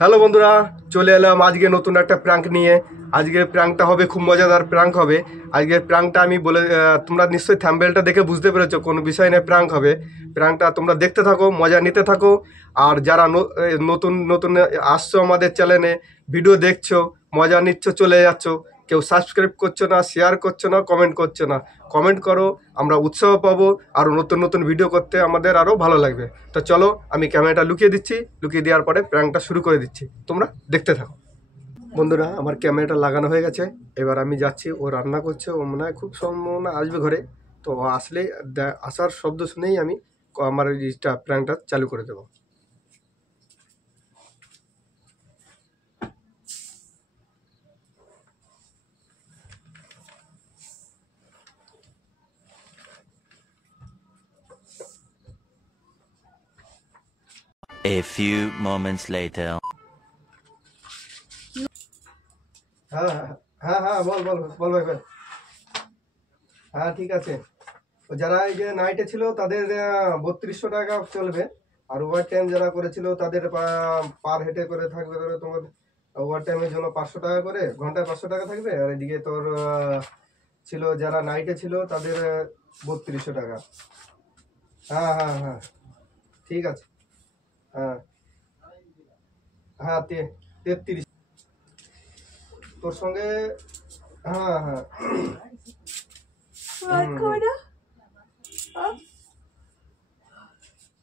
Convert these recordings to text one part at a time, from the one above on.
Hello বন্ধুরা, চলে এলাম আজকে নতুন একটা প্র্যাঙ্ক নিয়ে। আজকের প্র্যাঙ্কটা হবে খুব মজাদার প্র্যাঙ্ক হবে। আজকের প্র্যাঙ্কটা আমি বলে, তোমরা নিশ্চয়ই থাম্বনেলটা দেখে বুঝতে পেরেছো কোন বিষয় নিয়ে প্র্যাঙ্ক হবে। প্র্যাঙ্কটা তোমরা দেখতে থাকো, মজা নিতে থাকো। আর যারা নতুন নতুন আসছো আমাদের চ্যানেলে, ভিডিও দেখছো, মজা নিচ্ছ, চলে যাচ্ছ, কেউ সাবস্ক্রাইব করছো না, শেয়ার করছো না, কমেন্ট করছো না, কমেন্ট করো, আমরা উৎসাহ পাবো আরও নতুন নতুন ভিডিও করতে, আমাদের আরও ভালো লাগবে। তো চলো, আমি ক্যামেরাটা লুকিয়ে দিচ্ছি, লুকিয়ে দেওয়ার পরে প্র্যাঙ্কটা শুরু করে দিচ্ছি, তোমরা দেখতে থাকো। বন্ধুরা, আমার ক্যামেরাটা লাগানো হয়ে গেছে, এবার আমি যাচ্ছি। ও রান্না করছে, ও মনে হয় খুব সম্ভাবনা আসবে ঘরে। তো ও আসলেই, আসার শব্দ শুনেই আমি আমার প্র্যাঙ্কটা চালু করে দেবো। A few moments later. হ্যাঁ হ্যাঁ হ্যাঁ, বল বল বল ভাই বল। হ্যাঁ ঠিক আছে। যারা এই যে নাইটে ছিল তাদের 3200 টাকা চলবে। আর ওভার টাইম যারা করেছিল তাদের পার হেডে করে থাকবে, ধরো তোমার ওভার টাইমের জন্য 500 টাকা করে, ঘন্টায় 500 টাকা থাকবে। আর এদিকে তোর ছিল যারা নাইটে ছিল তাদের 3200 টাকা। হ্যাঁ হ্যাঁ হ্যাঁ ঠিক আছে। হ্যাঁ হ্যাঁ 33 তোর সঙ্গে। হ্যাঁ হ্যাঁ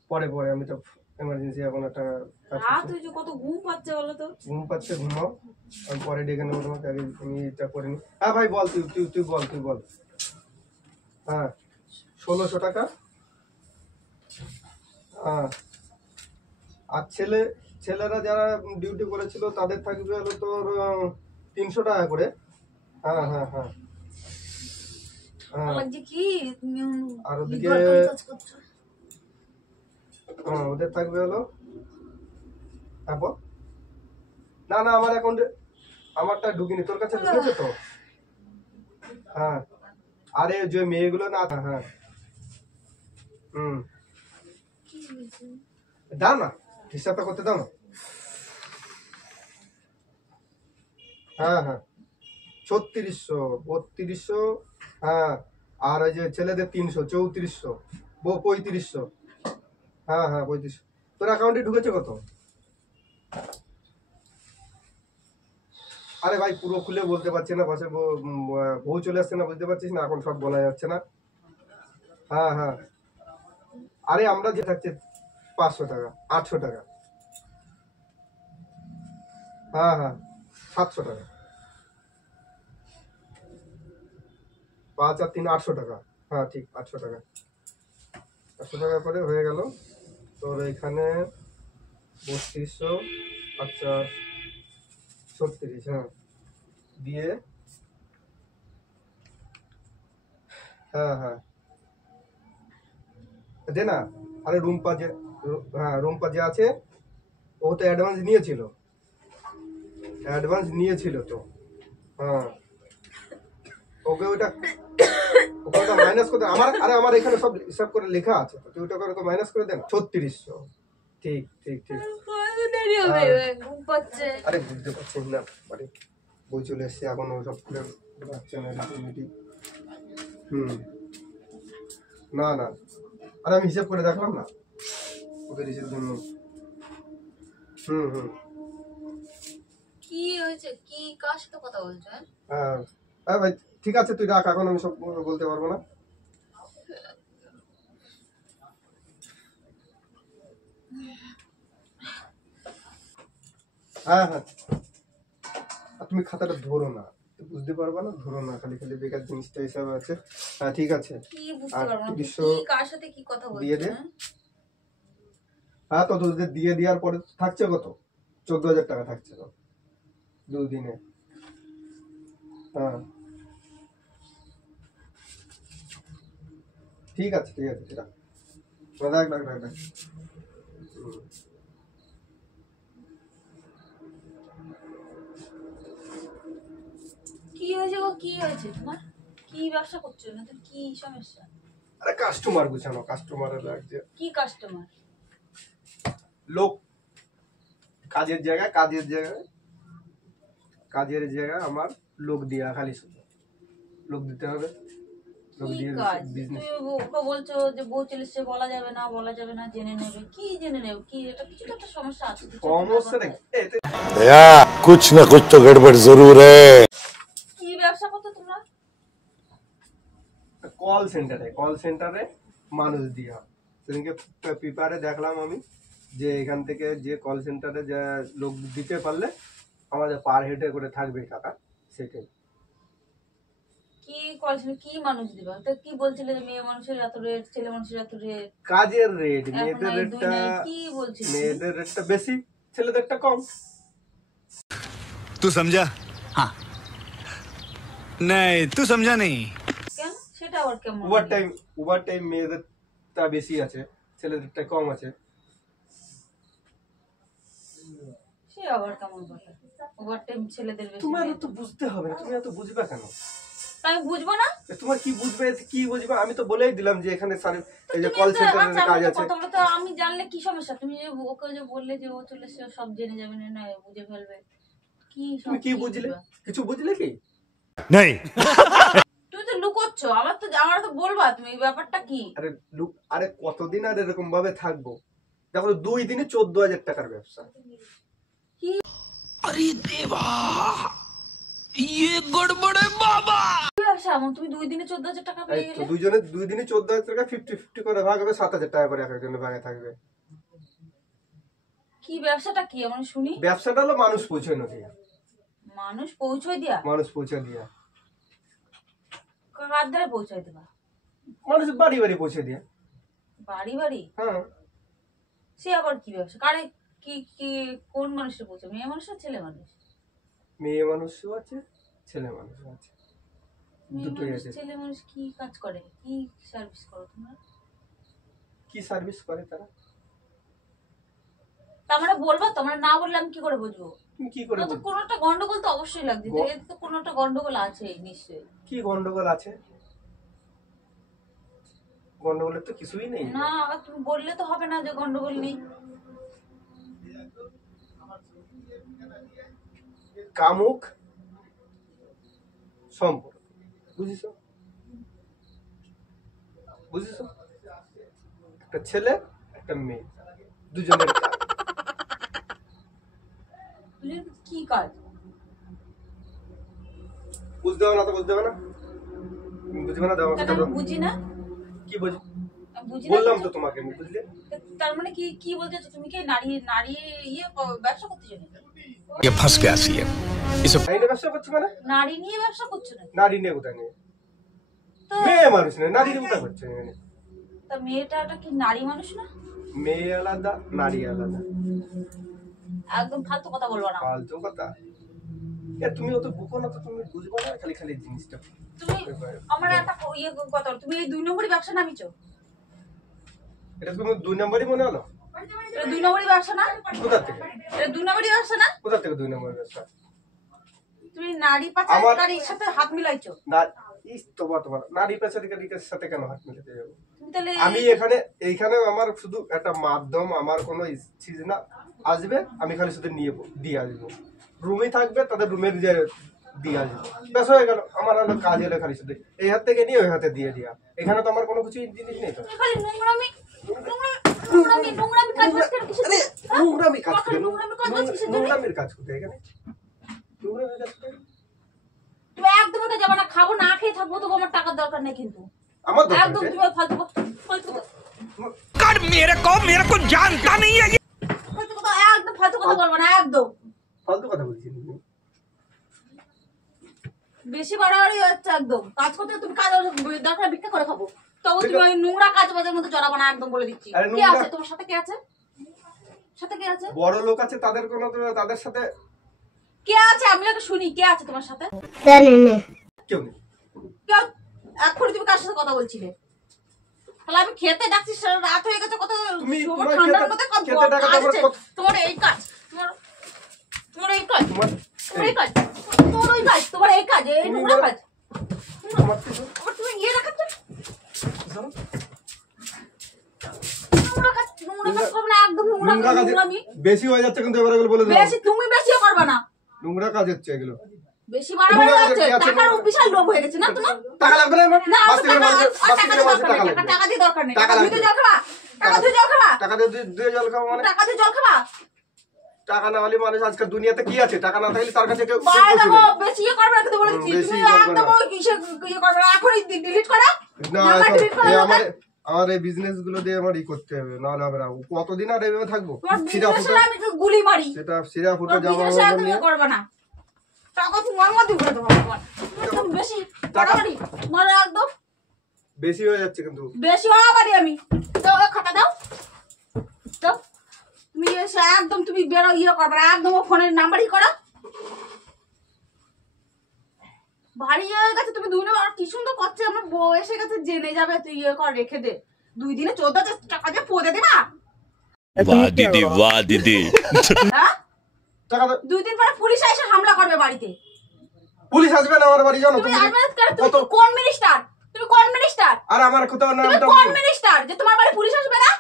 পরে পরে আমি তো এমার্জেন্সি এখন একটা কত ঘুম পাচ্ছে বলো তো। ঘুম পাচ্ছে, ঘুমাও, আমি পরে ডেকে নেবো তোমাকে, আগে আমি এটা করে নি। হ্যাঁ ভাই বল, তুই তুই তুই বল, তুই বল। হ্যাঁ 1600 টাকা। হ্যাঁ আর ছেলেরা যারা ডিউটি করেছিল তাদের থাকবে হলো তোর 300 টাকা করে। হ্যাঁ হ্যাঁ হ্যাঁ হ্যাঁ। আর ওদিকে ওদের থাকবে হলো, তারপর না না আমার অ্যাকাউন্টে আমারটা ঢুকিনি, তোর কাছে ঢুকেছে তো। হ্যাঁ আরে যে মেয়েগুলো না, হ্যাঁ হুম দাও না, হিসাবটা করতে দাও না। হ্যাঁ হ্যাঁ 3600, 3200। হ্যাঁ আর ওই যে ছেলেদের 300, 3400, 3500। হ্যাঁ হ্যাঁ 3500। তোর অ্যাকাউন্টে ঢুকেছে কত? আরে ভাই পুরো খুলে বলতে পারছি না, পাশে বউ চলে আসছে না, বুঝতে পারছিস না, এখন সব বলা যাচ্ছে না। হ্যাঁ হ্যাঁ আরে আমরা যে থাকছে 500 টাকা, 800 টাকা। হ্যাঁ হ্যাঁ 700 টাকা, 5 আর 3 800 টাকা। হ্যাঁ ঠিক 800 টাকা। 800 টাকা করে হয়ে গেল তোর এখানে 3200, আচ্ছা 36। হ্যাঁ দিয়ে, হ্যাঁ হ্যাঁ দে না। আরে রুম্পা যে, হ্যাঁ রুম্পা যে আছে, ও তো অ্যাডভান্স নিয়েছিল, তো। হ্যাঁ ওকে ওটা মাইনাস করে আমার, আরে আমার এখানে সব হিসাব করে লেখা আছে, তুই ওটা করে মাইনাস করে দেন। 3600, ঠিক ঠিক ঠিক। আরে বুঝতে পারছিস না, মানে বই চলে এসছে এখন, ও সব খুলে যাচ্ছে না। হুম না না, আরে আমি হিসাব করে দেখলাম না ওকে রিসের জন্য। হুম হুম কি হয়েছে, কি কার সাথে কথা বলছো? হ্যাঁ হ্যাঁ ভাই ঠিক আছে, তুই রাখ, এখন আমি সব বলতে পারবো না। হ্যাঁ হ্যাঁ তুমি খাতাটা ধরো না, বুঝতে পারবা না, ধরো না, খালি খালি বেকার জিনিসটা হিসাবে আছে। হ্যাঁ ঠিক আছে। কি বুঝতে পারবো না, কি কার সাথে কি কথা বলছো? দিয়ে দে। হ্যাঁ তো তোদের দিয়ে দেওয়ার পরে থাকছে কত? 14,000 টাকা থাকছে তো 2 দিনে। হ্যাঁ ঠিক আছে ঠিক আছে, ঠিক আছে, রাখ রাখ রাখ রাখ। কি হয়েছে গো, কি হয়েছে তোমার? কি কি ব্যবসা করছো না তো কি সমস্যা? আরে কাস্টমার বুঝানো, কাস্টমারের লাগছে কি কাস্টমার? লোক, কাজের জায়গায় আমার লোক দিয়া, খালি শুধু লোক দিতে হবে। লোক কি দিয়ে কাজ? বিজনেস। তুমি ওকে বলছো যে বউ চলে এসছে, বলা যাবে না, জেনে নেবে। কি জেনে নেবে? কি এটা কিছু তো একটা সমস্যা আছে। কিছু একটা সমস্যা ব্যাপার নেই। আছে। भैया कुछ न कुछ तो गड़बड़ जरूर है। কি ব্যবসা করছো তোমরা? কল সেন্টারে মানুষ দিয়া। সেদিনকে পেপারে দেখলাম আমি যে এখান থেকে যে কল সেন্টারে যে লোক দিতে পারলে আমাদের পার হেডে করে থাকবে টাকা, সেটাই। কি করেছিল? কি মানুষ দিবা? তো কি বলছিলে যে মেয়ে মানুষের এত রেট, ছেলে মানুষের এত রেট? কাজের রেট, এখন মেয়েদের নাই, দুই রেটটা নাই, কি বলছিস? মেয়েদের রেটটা বেশি, ছেলেদেরটা কম। तू समझा? हाँ। नहीं तू समझा नहीं। কেন? সেটা আবার কেমন? ওভার টাইম মেয়েদেরটা বেশি আছে, ছেলেদেরটা কম আছে। সে আবার কেমন কথা? ওভার টাইম ছেলেদের বেশি। তোমার তো বুঝতে হবে না, তুমি এত বুঝবে কেন? তাই বুঝবো না? তোমার কি বুঝবে? আমি তো বলেই দিলাম যে এখানে এই যে কল সেন্টারের কাজ আছে। তোমরা তো আমি জানলে কি সমস্যা? তুমি যে ওকে যে বললে যে ও চলে এসে সব জেনে যাবে না, বুঝে ফেলবে। কি তুমি কি বুঝলে? কিছু বুঝলে কি? नहीं। তুমি তো লুকোচ্ছ। আমার তো বলবা তুমি এই ব্যাপারটা কি? আরে কতদিন আর এরকম ভাবে থাকবো? দেখো 2 দিনে 14,000 টাকার ব্যবসা। কি ব্যবসা এমন? তুমি 2 দিনে 14,000 টাকা পেয়ে এই তো গেলে? 2 দিনে 14,000 টাকা 50-50 করে ভাগ হবে, 7,000 টাকা করে এক একজনের ভাগে থাকবে। কি ব্যবসাটা কি এমন শুনি? ব্যবসাটা হলো মানুষ পৌঁছানো দিয়া। মানুষ পৌঁছয় দিয়া? মানুষ পৌঁছে দিয়া, কার দ্বারা পৌঁছায় দেবা? মানুষ বাড়ি বাড়ি পৌঁছে দিয়া। বাড়ি? হ্যাঁ। সে আবার কি ব্যবসা? কারে কি কি কোন মানুষের পৌঁছে? মেয়ে মানুষ না ছেলে মানুষ? মেয়ে মানুষও আছে, ছেলে মানুষও আছে, মেয়ে দুটোই মানুষ আছে। ছেলে মানুষ কি কাজ করে? কি সার্ভিস করো তোমরা? কি সার্ভিস করে তারা? তার মানে বলবো? তোমরা না বললে আমি কি করে বুঝবো? তুমি কি করে তো বুঝবে? কোনো একটা গন্ডগোল তো অবশ্যই লাগছে। গ- এর তো কোনো একটা গন্ডগোল আছে নিশ্চয়ই। কি গন্ডগোল আছে? গন্ডগোলের তো কিছুই নেই। না, তুমি বললে তো হবে না যে গন্ডগোল নেই। কামুক সম্পর্ক, বুঝিছো? একটা ছেলে একটা মেয়ে, দুজনের কাজ। দুজন কি কাজ? বুঝতে হবে না তো বুঝতে হবে না, তুমি বুঝবে না, দাও আমাকে কেন আমি দাও। বুঝি না? কি বুঝি? আমি বুঝি না বললাম কিছু। তো তোমাকে, আমি বুঝলে? তার মানে কি কি বলতে চাচ্ছো? তুমি কি নারী ব্যবসা করতে চাও? ये फंस गया सी है। इसे নারী নিয়ে ব্যবসা করছো মানে? নারী নিয়ে ব্যবসা করছো না? নারী নিয়ে কোথায় নিয়ে? তো মেয়ে মানুষ নেই, নারী নিয়ে কোথায় করছে? তা মেয়েটা কি নারী মানুষ না? মেয়ে আলাদা, নারী আলাদা। একদম ফালতু কথা বলবো না। ফালতু কথা? তুমি অত বুকো না তো, তুমি বুঝবো না খালি খালি জিনিসটা। তুমি আমার একটা কথা বলো, তুমি এই 2 নম্বরই ব্যবসা নামিছো? এটা তুমি 2 নম্বরই মনে হলো? এটা 2 নম্বরই ব্যবসা না? কোথা থেকে? এটা 2 নম্বরই ব্যবসা না? কোথা থেকে 2 নম্বর ব্যবসা? তুমি নারী পাচারকারীর সাথে হাত মিলাইছো? না, তোমার নারী পাচারকারীর সাথে কেন হাত মিলাতে যাবো? তুমি তাহলে আমি এইখানে আমার শুধু একটা মাধ্যম, আমার কোনো চিজ না। আসবে, আমি খালি শুধু দিয়ে আসবো। রুমে থাকবে, তাদের রুমের যে দিয়ে আসবো, ব্যাস হয়ে গেল। আমার হলো কাজ হলে খালি শুধু এই হাত থেকে নিয়ে ওই হাতে দিয়ে দিয়া। এখানে তো আমার কোনো কিছু জিনিস নেই তো। তুমি খালি নোংরামি কাজ বাজ করে কিসের জন্য? নোংরামি কাজ করে? নোংরামি কাজ বাজ কিসের জন্য? নোংরামির কাজ করতে এখানে? নোংরামির কাজ করে? তুমি একদম এটা যাবে না। খাবো না খেয়ে থাকবো, তবু আমার টাকার দরকার নেই কিন্তু। আমার দরকার একদম আছে। তুমি ফালতু कर मेरे को जानता नहीं है। একদম ফালতু কথা বলবো না, একদম। ফালতু কথা বলছি? বেশি বাড়াবাড়ি হচ্ছে একদম। কাজ করতে তুমি কাজ দরকার ভিক্ষা করে খাবো, তবু তুমি ওই নোংরা কাজ বাজের মধ্যে জড়াবো না, একদম বলে দিচ্ছি। আরে কে নোংরা- আছে তোমার সাথে? কে আছে সাথে? কে আছে? বড় লোক আছে, তাদের সাথে কে আছে? আমি আগে শুনি, কে আছে তোমার সাথে? কেউ নেই। কেউ? এক্ষুনি তুমি কার সাথে কথা বলছিলে? তাহলে আমি খেতে ডাকছি, রাত হয়ে গেছে, কত তুমি তোমার ঠান্ডার খেতে- মধ্যে খেতে ডাকা তো আমার কত- তোমার এই কাজ, তোমার এই কাজ, তোমার তোমার এই কাজ, তোমার ওই কাজ, তোমার এই কাজ, এই নোংরা কাজ, আমার কিছু আবার তুমি ইয়ে দেখাচ্ছ শোনো, নোংরা কাজ করবে না, একদম নোংরা নোংরা কাজ নোংরামি। বেশি হয়ে যাচ্ছে কিন্তু এবার এগুলো বলে দিলাম বেশি তুমি বেশিও করবে না, নোংরা কাজ হচ্ছে এগুলো। বেশি বাড়াবাড়ি নোংরা হচ্ছে। কাজ আছে, টাকার বিশাল লোভ হয়ে গেছে না তোমার? টাকা লাগবে না আমার না, বাস থেকে টাকা মানুষের বাস টাকা থেকে দিয়ে মানুষের দরকার টাকা নেই, লাগবে টাকা দিয়ে দরকার নেই। টাকা টাকা দিয়ে লাগবে। জল খাবা, টাকা দিয়ে জল খাবা, টাকা দিয়ে দিয়ে জল খাবো মানে টাকা দিয়ে জল খাবা। টাকা না হলে মানুষ আজকাল দুনিয়াতে কি আছে, টাকা না থাকলে তার কাছে কেউ বাইরে কিছু দেখো, নেই। বেশি ইয়ে করবে না কিন্তু বলে দিচ্ছি। বেশি তুমি করবে একদম না। ওই কিসে ইয়ে করবে না, এখনই ডিলিট করো। না নাম্বার এখন ডিলিট করো এই নাম্বার। আমার এই বিজনেস গুলো দিয়ে আমার ই করতে হবে, নাহলে হবে না। কতদিন আর এভাবে থাকবো? তোমার সিরা বিজনেসে ফুটো আমি তো গুলি মারি। সেটা সিরা ফুটো তোমার জামা বিজনেসে কাপড় একদম নিয়ে ইয়ে করবে না। টাকা তোমার মধ্যে উঠে দেবো তোমার। একদম বেশি বাড়াবাড়ি মারো একদম। বেশি হয়ে যাচ্ছে কিন্তু। বেশি বাড়াবাড়ি আমি। তো ওই খাতা দাও। তো তুমি এসে একদম তুমি বেরো ইয়ে করবে না, একদম ও ফোনের নাম্বারই করো। ভারী হয়ে গেছে তুমি 2 নম্বর। কি সুন্দর করছে, আমার বউ এসে গেছে, জেনে যাবে। তুই ইয়ে কর, রেখে দে। 2 দিনে 14,000 টাকা দিয়ে পদে দেবা। वाह दीदी वाह दीदी হ্যাঁ, টাকা দাও। 2 দিন পরে পুলিশ এসে হামলা করবে বাড়িতে। পুলিশ আসবে না আমার বাড়ি, জানো তুমি তুমি? আসবে না, তুমি কত কোন মিনিস্টার? তুমি কোন মিনিস্টার? আর আমার কোথাও তুমি নামটা কোন মিনিস্টার যে তোমার বাড়ি পুলিশ আসবে না?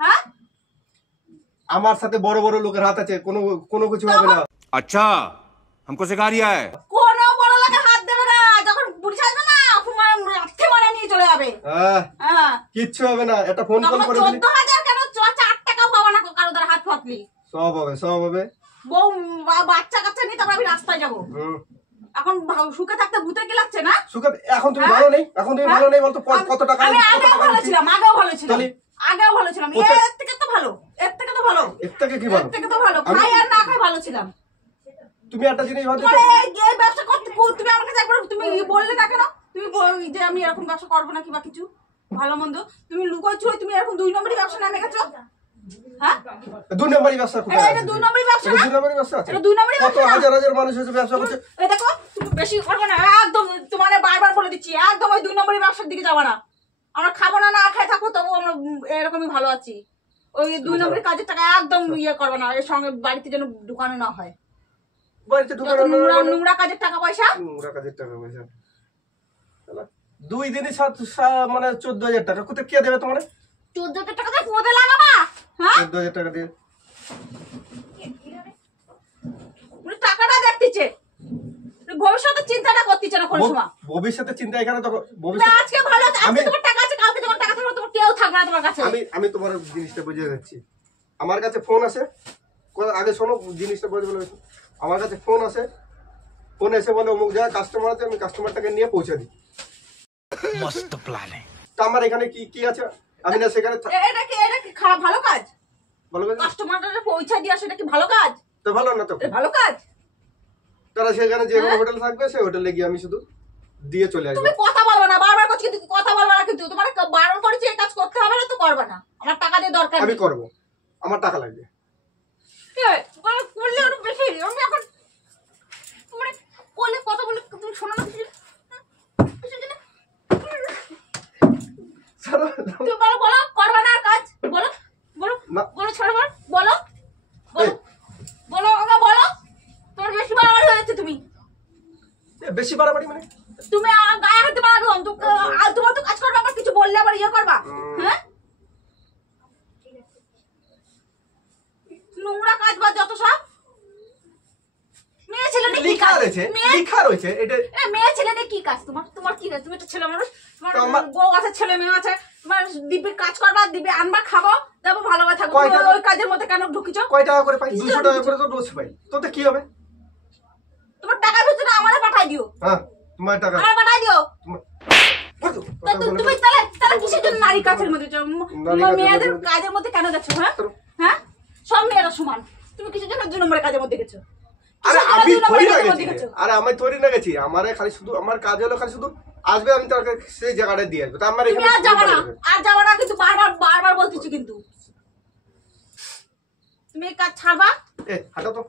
হ্যাঁ, আমার সাথে বড় বড় লোকের হাত আছে, কোনো কোনো কিছু হবে না। अच्छा हमको सिखा रिया है কোন বড় লাগে হাত দেবে না। যখন পুলিশ আসবে না, তোমার লাঠি মারা নিয়ে চলে যাবে। হ্যাঁ, কিচ্ছু হবে না, একটা ফোন কল তখন করে দিলি 14,000 কেন 4 টাকাও পাবা না কারো দ্বারা হাত ফাতলি। সব হবে, সব হবে। বউ বাচ্চা কাচ্চা নিয়ে তারপর আমি রাস্তায় যাবো। হুম। এখন সুখে থাকতে ভূতে কি লাগছে না? সুখে এখন তুমি হ্যাঁ? ভালো নেই, এখন তুমি ভালো নেই বলতো। কত টাকা আমি কত আগেও টাকা ভালো দিচ্ছি? ছিলাম, আগেও ভালো ছিলাম, তাহলে? আগেও ভালো ছিলাম। কোথায়? এর থেকে তো ভালো, এর থেকে তো ভালো, এর থেকে কি এর ভালো? থেকে তো ভালো। আমি- খাই আর না খাই ভালো ছিলাম। তুমি একটা জিনিস ভাবছো তোমার তো, এই ব্যবসা করতে তুমি আমার কাছে একবার তুমি বললে না কেন? তুমি যে আমি এরকম ব্যবসা করবো না কিংবা কিছু ভালো মন্দ, তুমি লুকোচ্ছ। তুমি এরকম 2 নম্বরই ব্যবসা নামে গেছো। হ্যাঁ, 2 নম্বরই ব্যবসা কোথায় আছে? এটা 2 নম্বরই ব্যবসা এটা না? 2 নম্বরই ব্যবসা আছে? এটা 2 নম্বরই কত ব্যবসা না? হাজার হাজার মানুষ এসে ব্যবসা করছে। এই দেখো, তুমি বেশি করবে না একদম। তোমার বারবার বলে দিচ্ছি, একদম ওই 2 নম্বরই ব্যবসার দিকে যাবা না। আমরা খাবো না, না খাই থাকবো, তবু আমরা এরকমই ভালো আছি। ওই 2 নম্বরের কাজের টাকা একদম ইয়ে করবে না। এর সঙ্গে বাড়িতে যেন ঢুকানো না হয়। বাড়িতে যত ঢুকানো নোংরা নোংরা কাজের টাকা পয়সা। নোংরা কাজের টাকা পয়সা। শালা, 2 দিনে মানে 14,000 টাকা কোথায় কে দেবে তোমার? 14,000 টাকা দিয়ে পদে লাগাবা? হ্যাঁ, 14,000 টাকা দিয়ে উনি টাকাটা দেখতেছে, ভবিষ্যতের চিন্তাটা করতেছে না কোনো সময়। ভবিষ্যতে চিন্তা এখানে তো তুমি ভবিষ্যৎ আজকে ভালো আছো, আজকে আমি- তোমার টাকা আছে, কালকে যখন টাকা থাকবে তোমার কেউ থাকবে না তোমার কাছে। আমি তোমার জিনিসটা বুঝিয়ে যাচ্ছি। আমার কাছে ফোন আছে, আগে শোনো জিনিসটা বলে বলে। আমার কাছে ফোন আছে, ফোন এসে বলে অমুক জায়গায় কাস্টমার আছে, আমি কাস্টমারটাকে নিয়ে পৌঁছে দিই। मस्त प्लान है তা আমার এখানে কি কি আছে? আমি না সেখানে এটা কি খারাপ ভালো কাজ? ভালো কাজ কাস্টমারদের পৌঁছা দিয়ে আসে, এটা কি ভালো কাজ? তো ভালো না তো। এটা ভালো কাজ? তারা সেখানে যে কোনো হোটেল থাকবে, সেই হোটেলে গিয়ে আমি শুধু দিয়ে চলে আসবো। তুমি কথা বলবে না, বারবার করছি কিন্তু কথা বলবে না। কিন্তু তোমার বারণ করেছি এই কাজ করতে হবে না, তো করবে না। আমার টাকা দিয়ে দরকার আমি নেই। করবো, আমার টাকা লাগবে। কি হয়? মানে করলে ওটা বেশি। আমি এখন মানে করলে কথা বলে তুমি শোনো না কিছু? কিছু জানে? তুমি বলো, বলো করবে না আর কাজ? বলো, বলো, না। বলো ছাড়বে, বলো, বলো, বলো, ওকে বলো। তোমার বেশি বাড়াবাড়ি হয়ে যাচ্ছে। তুমি বেশি বাড়াবাড়ি মানে তুমি গায়ে হাতে মারো। তোমার তো কাজ করবে, আবার কিছু বললে আবার ইয়ে করবা। হ্যাঁ, নোংরা কাজ বা যত সব মেয়ে ছেলে নিয়ে কি লেখা কাজ? রয়েছে, মেয়ে লেখা রয়েছে এটা। মেয়ে ছেলে নিয়ে কি কাজ? তোমার কি কাজ? তুমি একটা ছেলে মানুষ, তোমার তো আমার- বউ আছে, ছেলে মেয়ে আছে। তোমার দিব্যি কাজ করবা, দিব্যি আনবা, খাবো, যাবো, ভালোভাবে থাকবো। কয়টা- ওই কাজের মধ্যে কেন ঢুকিছো? কয় টাকা করে পাই? কিসের 200 টাকা করে তো রোজ পাই। তোতে কি হবে? তোমার টাকার ভিতরে আমারে পাঠাই দিও, হ্যাঁ, তোমার টাকা আমারে পাঠাই দিও। তোমার- তুমি তাহলে কিসের জন্য নারী কাজের মধ্যে নারী কাজের মেয়েদের মধ্যে- কাজের মধ্যে কেন যাচ্ছ? হ্যাঁ, হ্যাঁ, সব মেয়েরা সমান। তুমি কিসের জন্য 2 নম্বরের কাজের মধ্যে গেছো? আরে কিসের জন্য আমি 2 নম্বরের থরি না কাজের মধ্যে গেছি, গেছো? আরে আমি থরি না গেছি। আমার খালি শুধু আমার কাজ হলো খালি শুধু আসবে, আমি তার সেই জায়গাটা দিয়ে আসবো। তা আমার তুমি আর যাবা না, আর যাবা না, কিন্তু বারবার বলতেছি। কিন্তু তুমি এই কাজ ছাড়বা, হাঁটো তো।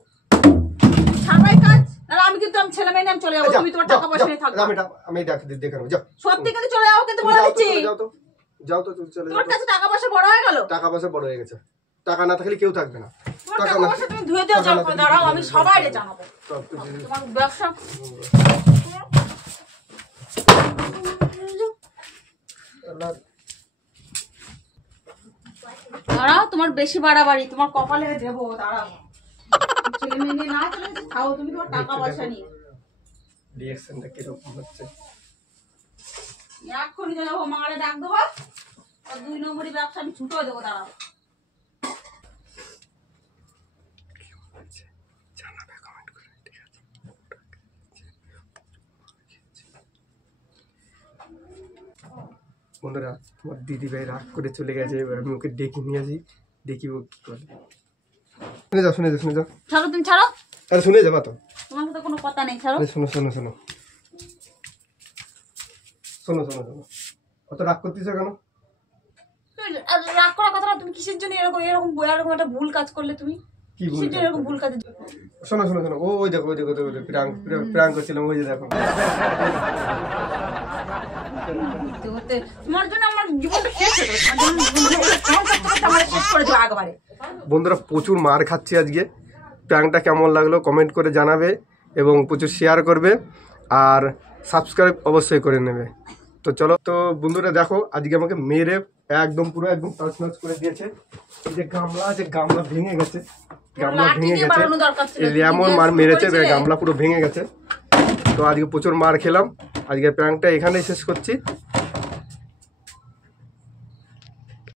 ছাড়বাই কাজ। নাহলে আমি কিন্তু আমি ছেলে মেয়ে নিয়ে আমি চলে যাবো। যাও, তুমি তোমার যাও, টাকা পয়সা নিয়ে যাও, থাকবা। আমি দেখে নেবো। যাও সত্যি কিন্তু চলে যাবো, কিন্তু তুমি বলে যাও তো, দিচ্ছি। চলে যাও তো, যাও তো, তুমি চলে যাও তোমার তো। কাছে টাকা পয়সা বড় হয়ে গেল। টাকা পয়সা বড় হয়ে গেছে, টাকা না থাকলে কেউ থাকবে না। তোমার টাকা টাকা না পয়সা তুমি ধুয়ে দিও, টাকা না থাকলে দাঁড়াও, কেউ আমি থাকবে না। সবাইকে জানাবো সব কিছু- তোমার ব্যবসা। দাঁড়াও, তোমার বেশি বাড়াবাড়ি, তোমার কপালে দেবো, দাঁড়াও। ছেলে মেয়ে নিয়ে না চলে যেতে, খাও তুমি তোমার টাকা পয়সা নিয়ে। রিঅ্যাকশনটা কিরকম হচ্ছে? এক্ষুনি চলে যাবো, মারে ডাক দেবো, আর 2 নম্বরই ব্যবসা আমি ছুটো দেবো, দাঁড়াও। জানাবে কমেন্ট করে, ঠিক আছে? বন্ধুরা, তোমার দিদি ভাই রাগ করে চলে গেছে, এবার আমি ওকে ডেকে নিয়ে আসি, দেখি ও কি করে। শুনে যাও, শুনে যাও, শুনে যাও। ছাড়ো, তুমি ছাড়ো, আরে শুনে যাবা তো? তোমার সাথে কোনো কথা নেই, ছাড়ো। আরে শোনো শোনো শোনো শোনো শোনো শোনো, অত রাগ করতেছো কেন? আর রাগ করার কথা না, তুমি কিসের জন্য এরকম এরকম এরকম একটা ভুল কাজ করলে? তুমি কি ভুল কিসের জন্য এরকম ভুল কাজ? শোনো শোনো শোনো, ওই দেখো ওই দেখো, প্রাঙ্ক প্রাঙ্ক করছিলাম, ওই যে দেখো। তোমার জন্য আমার জীবনটা শেষ হয়ে গেল, তোমার জন্য জীবনটা আমার শেষ করে দিও একবারে। বন্ধুরা, প্রচুর মার খাচ্ছি আজকে। প্র্যাঙ্কটা কেমন লাগলো কমেন্ট করে জানাবে এবং প্রচুর শেয়ার করবে আর সাবস্ক্রাইব অবশ্যই করে নেবে। তো চলো, তো বন্ধুরা দেখো, আজকে আমাকে মেরে একদম পুরো একদম তছনছ করে দিয়েছে। এই যে গামলা আছে, গামলা ভেঙে গেছে, গামলা লাঠি ভেঙে দিয়ে গেছে, বাড়ানো দরকার ছিল, এই তুমি এমন দিয়ে মার শুরু মেরেছে, করেছিলে। গামলা পুরো ভেঙে গেছে। তো আজকে প্রচুর মার খেলাম। আজকের প্র্যাঙ্কটা এখানেই শেষ করছি।